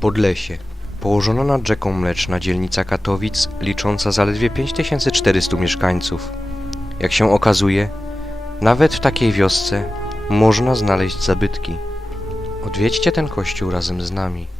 Podlesie. Położona nad rzeką Mleczna dzielnica Katowic, licząca zaledwie 5400 mieszkańców. Jak się okazuje, nawet w takiej wiosce można znaleźć zabytki. Odwiedźcie ten kościół razem z nami.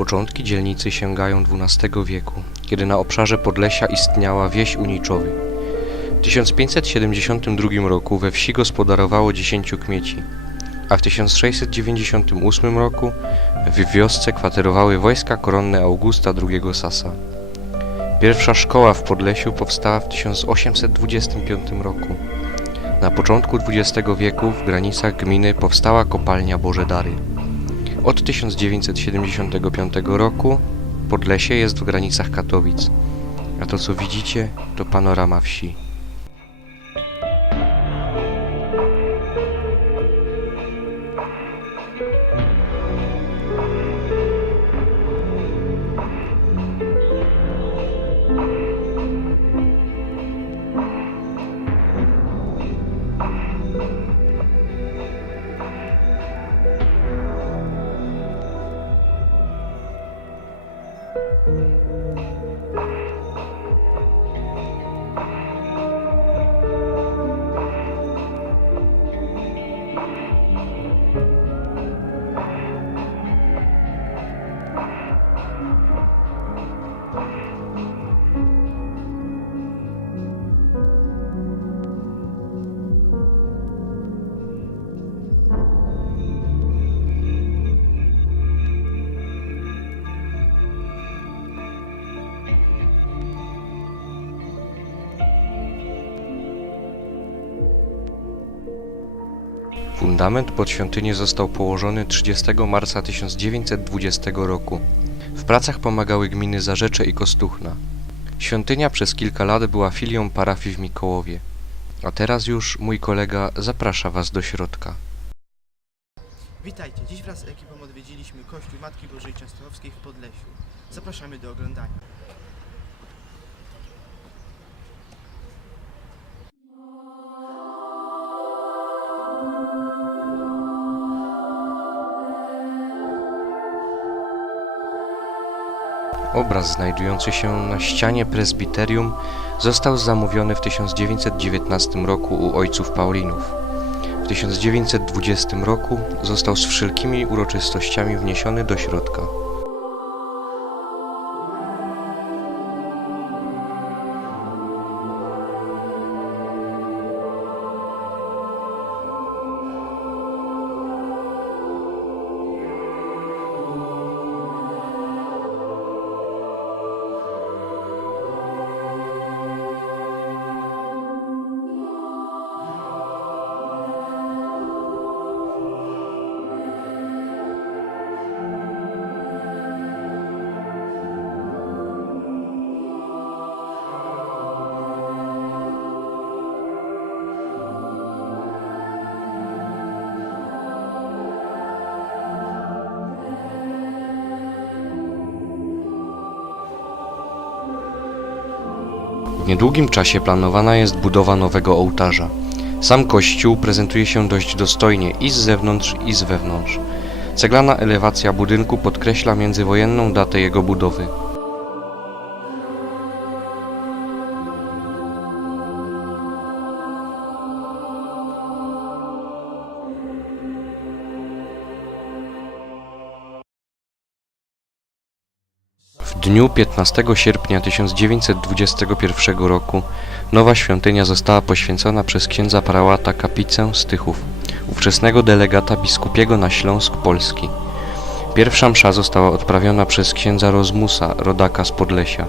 Początki dzielnicy sięgają XII wieku, kiedy na obszarze Podlesia istniała wieś Uniczowy. W 1572 roku we wsi gospodarowało 10 kmieci, a w 1698 roku w wiosce kwaterowały wojska koronne Augusta II Sasa. Pierwsza szkoła w Podlesiu powstała w 1825 roku. Na początku XX wieku w granicach gminy powstała kopalnia Boże Dary. Od 1975 roku Podlesie jest w granicach Katowic, a to co widzicie to panorama wsi. Fundament pod świątynię został położony 30 marca 1920 roku. W pracach pomagały gminy Zarzecze i Kostuchna. Świątynia przez kilka lat była filią parafii w Mikołowie. A teraz już mój kolega zaprasza Was do środka. Witajcie, dziś wraz z ekipą odwiedziliśmy Kościół Matki Bożej Częstochowskiej w Podlesiu. Zapraszamy do oglądania. Obraz znajdujący się na ścianie prezbiterium został zamówiony w 1919 roku u ojców Paulinów. W 1920 roku został z wszelkimi uroczystościami wniesiony do środka. Niedługim czasie planowana jest budowa nowego ołtarza. Sam kościół prezentuje się dość dostojnie i z zewnątrz, i z wewnątrz. Ceglana elewacja budynku podkreśla międzywojenną datę jego budowy. Dniu 15 sierpnia 1921 roku nowa świątynia została poświęcona przez księdza prałata Kapicę Stychów, ówczesnego delegata biskupiego na Śląsk Polski. Pierwsza msza została odprawiona przez księdza Rozmusa, rodaka z Podlesia.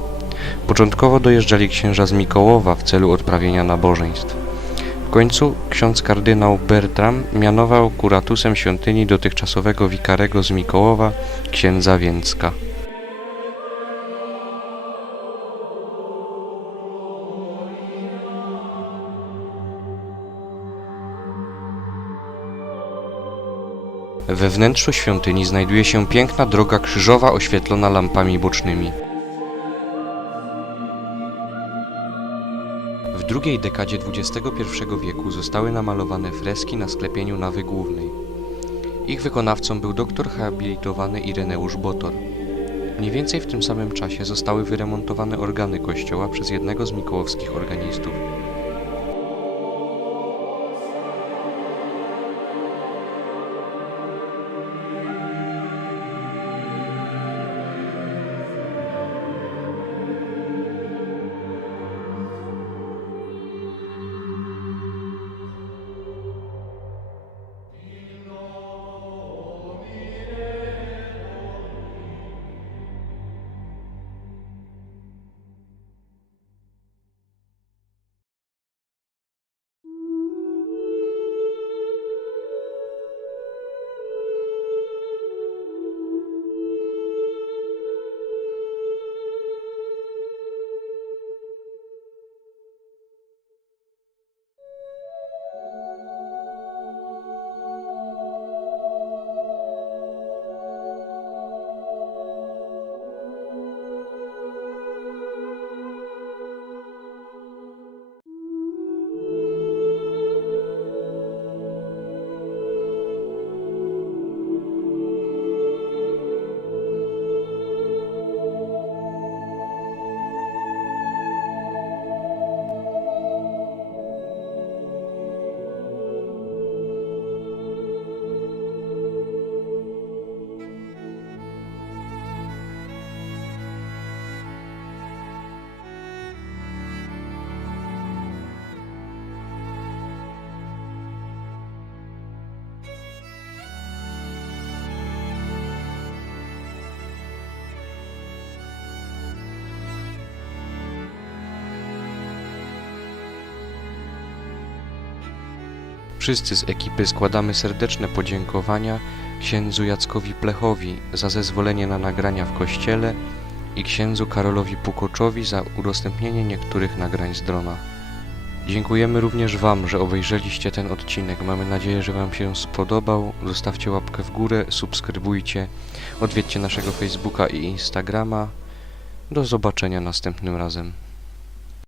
Początkowo dojeżdżali księża z Mikołowa w celu odprawienia nabożeństw. końcu ksiądz kardynał Bertram mianował kuratusem świątyni dotychczasowego wikarego z Mikołowa, księdza Więcka. We wnętrzu świątyni znajduje się piękna droga krzyżowa oświetlona lampami bocznymi. W drugiej dekadzie XXI wieku zostały namalowane freski na sklepieniu nawy głównej. Ich wykonawcą był doktor habilitowany Ireneusz Botor. Mniej więcej w tym samym czasie zostały wyremontowane organy kościoła przez jednego z mikołowskich organistów. Wszyscy z ekipy składamy serdeczne podziękowania księdzu Jackowi Plechowi za zezwolenie na nagrania w kościele i księdzu Karolowi Pukoczowi za udostępnienie niektórych nagrań z drona. Dziękujemy również Wam, że obejrzeliście ten odcinek. Mamy nadzieję, że Wam się spodobał. Zostawcie łapkę w górę, subskrybujcie, odwiedźcie naszego Facebooka i Instagrama. Do zobaczenia następnym razem.